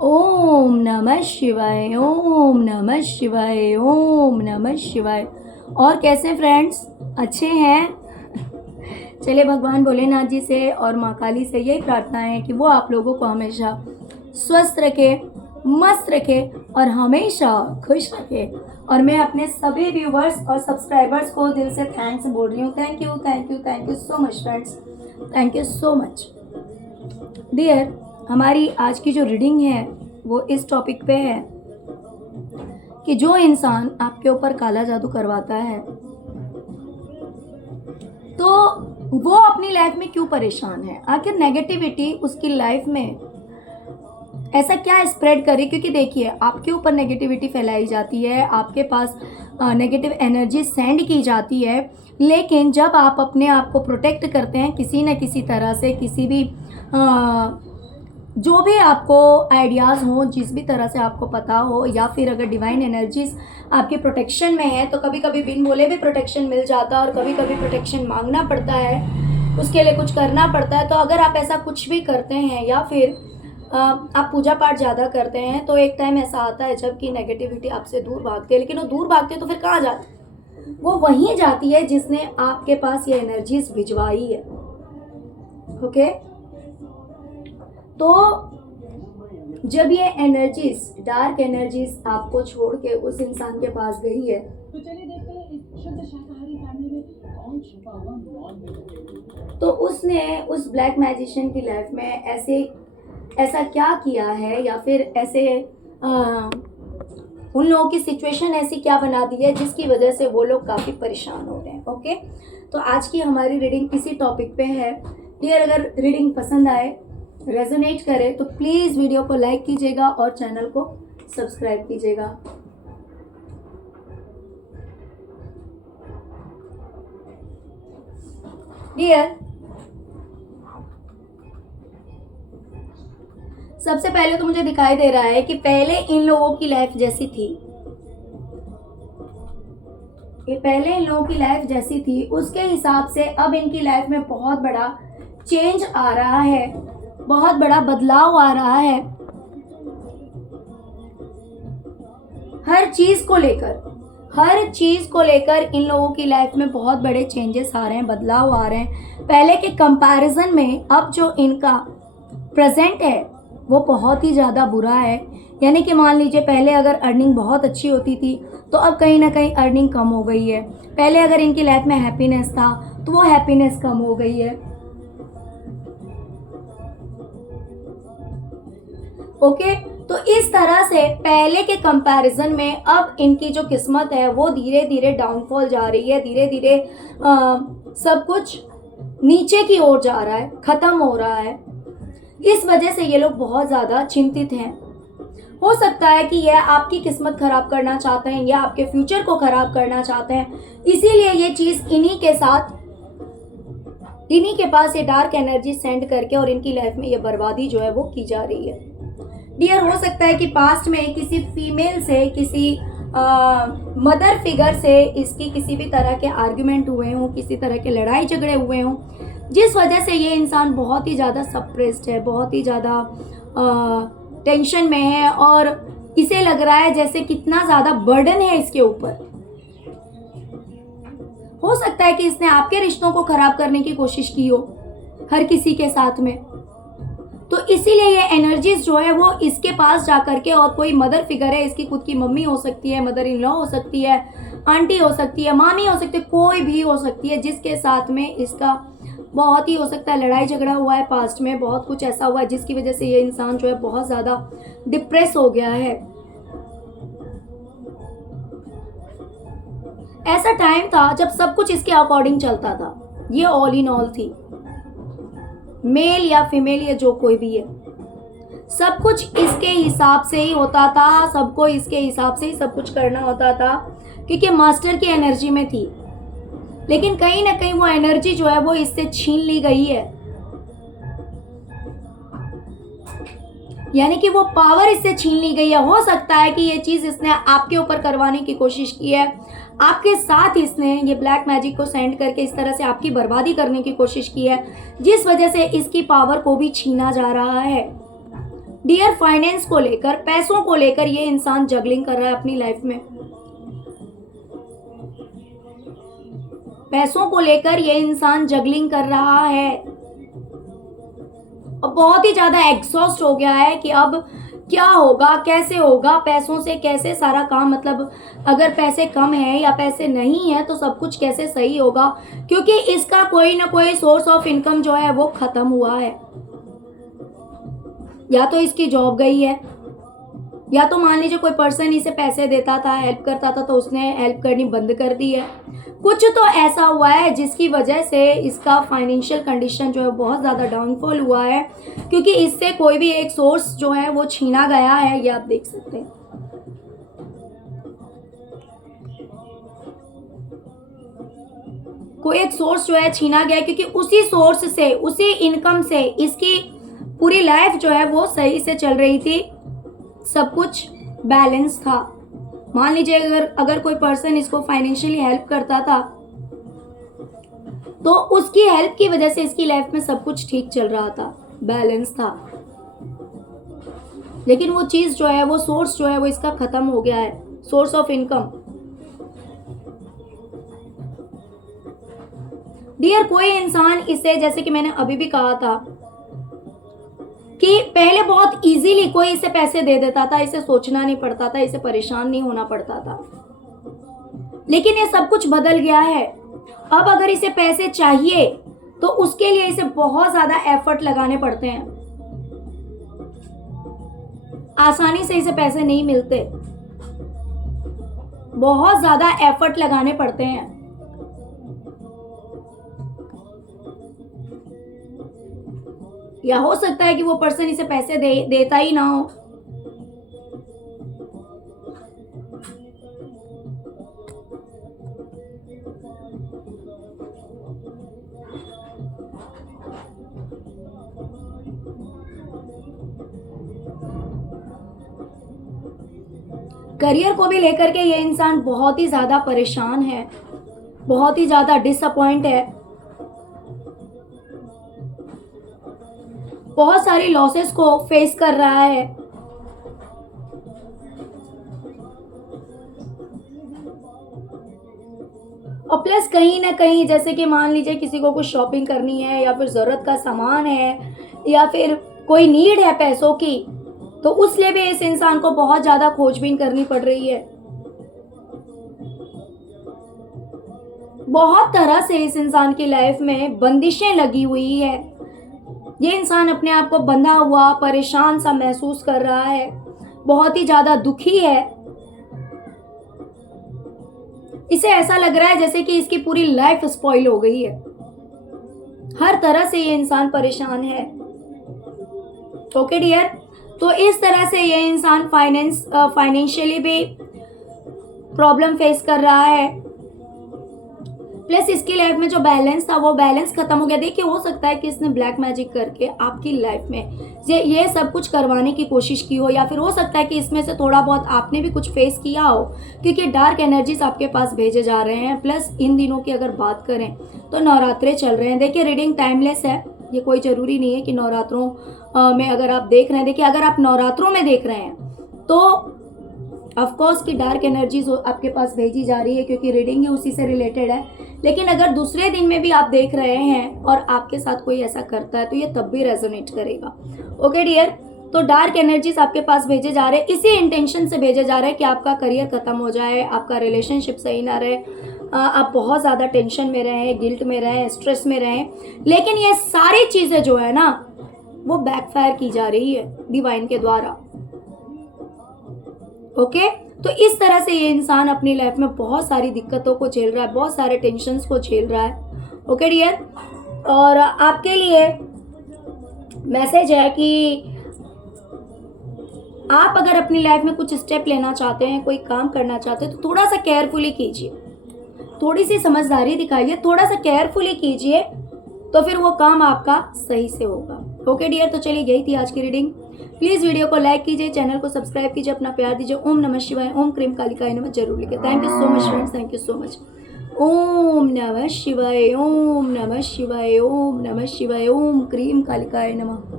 ओम नमः शिवाय, ओम नमः शिवाय, ओम नमः शिवाय। और कैसे फ्रेंड्स, अच्छे हैं? चलिए भगवान भोलेनाथ जी से और माँ काली से यही प्रार्थना है कि वो आप लोगों को हमेशा स्वस्थ रखे, मस्त रखे और हमेशा खुश रखे। और मैं अपने सभी व्यूवर्स और सब्सक्राइबर्स को दिल से थैंक्स बोल रही हूँ। Thank you, thank you, thank you so much friends, thank you so much dear. हमारी आज की जो रीडिंग है वो इस टॉपिक पे है कि जो इंसान आपके ऊपर काला जादू करवाता है तो वो अपनी लाइफ में क्यों परेशान है। आखिर नेगेटिविटी उसकी लाइफ में ऐसा क्या स्प्रेड करे, क्योंकि देखिए आपके ऊपर नेगेटिविटी फैलाई जाती है, आपके पास नेगेटिव एनर्जी सेंड की जाती है। लेकिन जब आप अपने आप को प्रोटेक्ट करते हैं किसी न किसी तरह से, किसी भी जो भी आपको आइडियाज़ हो, जिस भी तरह से आपको पता हो, या फिर अगर डिवाइन एनर्जीज आपके प्रोटेक्शन में है तो कभी कभी बिन बोले भी प्रोटेक्शन मिल जाता है और कभी कभी प्रोटेक्शन मांगना पड़ता है, उसके लिए कुछ करना पड़ता है। तो अगर आप ऐसा कुछ भी करते हैं या फिर आप पूजा पाठ ज़्यादा करते हैं तो एक टाइम ऐसा आता है जबकि नेगेटिविटी आपसे दूर भागती है। लेकिन वो दूर भागती है तो फिर कहाँ जाती है? वो वहीं जाती है जिसने आपके पास ये एनर्जीज भिजवाई है। ओके, तो जब ये एनर्जीज, डार्क एनर्जीज आपको छोड़ के उस इंसान के पास गई है तो चलिए देखते हैं इस शुद्ध शाकाहारी फैमिली में कौन छुपा हुआ नॉन। तो उसने उस ब्लैक मैजिशियन की लाइफ में ऐसा क्या किया है, या फिर ऐसे उन लोगों की सिचुएशन ऐसी क्या बना दी है जिसकी वजह से वो लोग काफ़ी परेशान हो रहे हैं। ओके, तो आज की हमारी रीडिंग इसी टॉपिक पे है डियर। अगर रीडिंग पसंद आए, रेजोनेट करे तो प्लीज़ वीडियो को लाइक कीजिएगा और चैनल को सब्सक्राइब कीजिएगा। डियर, सबसे पहले तो मुझे दिखाई दे रहा है कि पहले इन लोगों की लाइफ जैसी थी, पहले इन लोगों की लाइफ जैसी थी उसके हिसाब से अब इनकी लाइफ में बहुत बड़ा चेंज आ रहा है, बहुत बड़ा बदलाव आ रहा है। हर चीज को लेकर इन लोगों की लाइफ में बहुत बड़े चेंजेस आ रहे हैं, बदलाव आ रहे हैं। पहले के कंपैरिजन में अब जो इनका प्रेजेंट है वो बहुत ही ज़्यादा बुरा है। यानी कि मान लीजिए पहले अगर अर्निंग बहुत अच्छी होती थी तो अब कहीं ना कहीं अर्निंग कम हो गई है। पहले अगर इनकी लाइफ में हैप्पीनेस था तो वो हैप्पीनेस कम हो गई है। ओके, तो इस तरह से पहले के कंपैरिजन में अब इनकी जो किस्मत है वो धीरे धीरे डाउनफॉल जा रही है, धीरे धीरे सब कुछ नीचे की ओर जा रहा है, ख़त्म हो रहा है। इस वजह से ये लोग बहुत ज़्यादा चिंतित हैं। हो सकता है कि यह आपकी किस्मत खराब करना चाहते हैं या आपके फ्यूचर को खराब करना चाहते हैं, इसीलिए ये चीज़ इन्हीं के पास ये डार्क एनर्जी सेंड करके और इनकी लाइफ में ये बर्बादी जो है वो की जा रही है। डियर, हो सकता है कि पास्ट में किसी फीमेल से, किसी मदर फिगर से इसकी किसी भी तरह के आर्ग्यूमेंट हुए हों, किसी तरह के लड़ाई झगड़े हुए हों, जिस वजह से ये इंसान बहुत ही ज़्यादा सप्रेस्ड है, बहुत ही ज़्यादा टेंशन में है और इसे लग रहा है जैसे कितना ज़्यादा बर्डन है इसके ऊपर। हो सकता है कि इसने आपके रिश्तों को खराब करने की कोशिश की हो हर किसी के साथ में, तो इसीलिए ये एनर्जीज जो है वो इसके पास जा करके, और कोई मदर फिगर है, इसकी खुद की मम्मी हो सकती है, मदर इन लॉ हो सकती है, आंटी हो सकती है, मामी हो सकती है, कोई भी हो सकती है जिसके साथ में इसका बहुत ही हो सकता है लड़ाई झगड़ा हुआ है पास्ट में, बहुत कुछ ऐसा हुआ है जिसकी वजह से ये इंसान जो है बहुत ज़्यादा डिप्रेस हो गया है। ऐसा टाइम था जब सब कुछ इसके अकॉर्डिंग चलता था, ये ऑल इन ऑल थी, मेल या फीमेल या जो कोई भी है, सब कुछ इसके हिसाब से ही होता था, सबको इसके हिसाब से ही सब कुछ करना होता था क्योंकि मास्टर की एनर्जी में थी। लेकिन कहीं ना कहीं वो एनर्जी जो है वो इससे छीन ली गई है, यानी कि वो पावर इससे छीन ली गई है। हो सकता है कि ये चीज़ इसने आपके ऊपर करवाने की कोशिश की है, आपके साथ इसने ये ब्लैक मैजिक को सेंड करके इस तरह से आपकी बर्बादी करने की कोशिश की है, जिस वजह से इसकी पावर को भी छीना जा रहा है। डियर फाइनेंस को लेकर, पैसों को लेकर ये इंसान जगलिंग कर रहा है अपनी लाइफ में। पैसों को लेकर ये इंसान जगलिंग कर रहा है और बहुत ही ज्यादा एग्जॉस्ट हो गया है कि अब क्या होगा, कैसे होगा, पैसों से कैसे सारा काम, मतलब अगर पैसे कम है या पैसे नहीं है तो सब कुछ कैसे सही होगा, क्योंकि इसका कोई ना कोई सोर्स ऑफ इनकम जो है वो खत्म हुआ है। या तो इसकी जॉब गई है, या तो मान लीजिए कोई पर्सन इसे पैसे देता था, हेल्प करता था, तो उसने हेल्प करनी बंद कर दी है। कुछ तो ऐसा हुआ है जिसकी वजह से इसका फाइनेंशियल कंडीशन जो है बहुत ज़्यादा डाउनफॉल हुआ है, क्योंकि इससे कोई भी एक सोर्स जो है वो छीना गया है। ये आप देख सकते हैं। कोई एक सोर्स जो है छीना गया, क्योंकि उसी सोर्स से, उसी इनकम से इसकी पूरी लाइफ जो है वो सही से चल रही थी, सब कुछ बैलेंस था। मान लीजिए अगर कोई पर्सन इसको फाइनेंशियली हेल्प करता था तो उसकी हेल्प की वजह से इसकी लाइफ में सब कुछ ठीक चल रहा था, बैलेंस था। लेकिन वो चीज जो है, वो सोर्स जो है वो इसका खत्म हो गया है, सोर्स ऑफ इनकम। डियर, कोई इंसान इसे, जैसे कि मैंने अभी भी कहा था कि पहले बहुत इजीली कोई इसे पैसे दे देता था, इसे सोचना नहीं पड़ता था, इसे परेशान नहीं होना पड़ता था। लेकिन ये सब कुछ बदल गया है। अब अगर इसे पैसे चाहिए तो उसके लिए इसे बहुत ज्यादा एफर्ट लगाने पड़ते हैं। आसानी से इसे पैसे नहीं मिलते, बहुत ज्यादा एफर्ट लगाने पड़ते हैं। या हो सकता है कि वो पर्सन इसे पैसे देता ही ना हो। करियर को भी लेकर के ये इंसान बहुत ही ज्यादा परेशान है, बहुत ही ज्यादा डिसअपॉइंट है, बहुत सारी लॉसेस को फेस कर रहा है। और प्लस कहीं ना कहीं, जैसे कि मान लीजिए किसी को कुछ शॉपिंग करनी है, या फिर ज़रूरत का सामान है, या फिर कोई नीड है पैसों की, तो उस लिए भी इस इंसान को बहुत ज़्यादा खोजबीन करनी पड़ रही है। बहुत तरह से इस इंसान की लाइफ में बंदिशें लगी हुई है। ये इंसान अपने आप को बंधा हुआ, परेशान सा महसूस कर रहा है, बहुत ही ज़्यादा दुखी है। इसे ऐसा लग रहा है जैसे कि इसकी पूरी लाइफ स्पॉइल हो गई है। हर तरह से ये इंसान परेशान है। ओके डियर, तो इस तरह से ये इंसान फाइनेंशियली भी प्रॉब्लम फेस कर रहा है। प्लस इसकी लाइफ में जो बैलेंस था वो बैलेंस खत्म हो गया। देखिए, हो सकता है कि इसने ब्लैक मैजिक करके आपकी लाइफ में ये सब कुछ करवाने की कोशिश की हो, या फिर हो सकता है कि इसमें से थोड़ा बहुत आपने भी कुछ फेस किया हो, क्योंकि डार्क एनर्जीज आपके पास भेजे जा रहे हैं। प्लस इन दिनों की अगर बात करें तो नवरात्रे चल रहे हैं। देखिए, रीडिंग टाइमलेस है, ये कोई ज़रूरी नहीं है कि नवरात्रों में अगर आप देख रहे हैं। देखिए, अगर आप नवरात्रों में देख रहे हैं तो ऑफकोर्स की डार्क एनर्जीज आपके पास भेजी जा रही है, क्योंकि रीडिंग ही उसी से रिलेटेड है। लेकिन अगर दूसरे दिन में भी आप देख रहे हैं और आपके साथ कोई ऐसा करता है तो ये तब भी रेजोनेट करेगा। ओके डियर, तो डार्क एनर्जीज आपके पास भेजे जा रहे हैं, इसी इंटेंशन से भेजे जा रहे हैं कि आपका करियर खत्म हो जाए, आपका रिलेशनशिप सही ना रहे, आप बहुत ज़्यादा टेंशन में रहें, गिल्ट में रहें, स्ट्रेस में रहें। लेकिन ये सारी चीज़ें जो है ना वो बैकफायर की जा रही है डिवाइन के द्वारा। ओके, तो इस तरह से ये इंसान अपनी लाइफ में बहुत सारी दिक्कतों को झेल रहा है, बहुत सारे टेंशन्स को झेल रहा है। ओके डियर, और आपके लिए मैसेज है कि आप अगर अपनी लाइफ में कुछ स्टेप लेना चाहते हैं, कोई काम करना चाहते हैं, तो थोड़ा सा केयरफुली कीजिए, थोड़ी सी समझदारी दिखाइए, थोड़ा सा केयरफुली कीजिए, तो फिर वो काम आपका सही से होगा। ओके डियर, तो चलिए यही थी आज की रीडिंग। प्लीज़ वीडियो को लाइक कीजिए, चैनल को सब्सक्राइब कीजिए, अपना प्यार दीजिए। ओम नमः शिवाय, ओम क्रीम कालिकाय नमः जरूर लिखे। Thank you so much friends, thank you so much. ओम नमः शिवाय, ओम नमः शिवाय, ओम नमः शिवाय, ओम क्रीम कालिकाय नमः।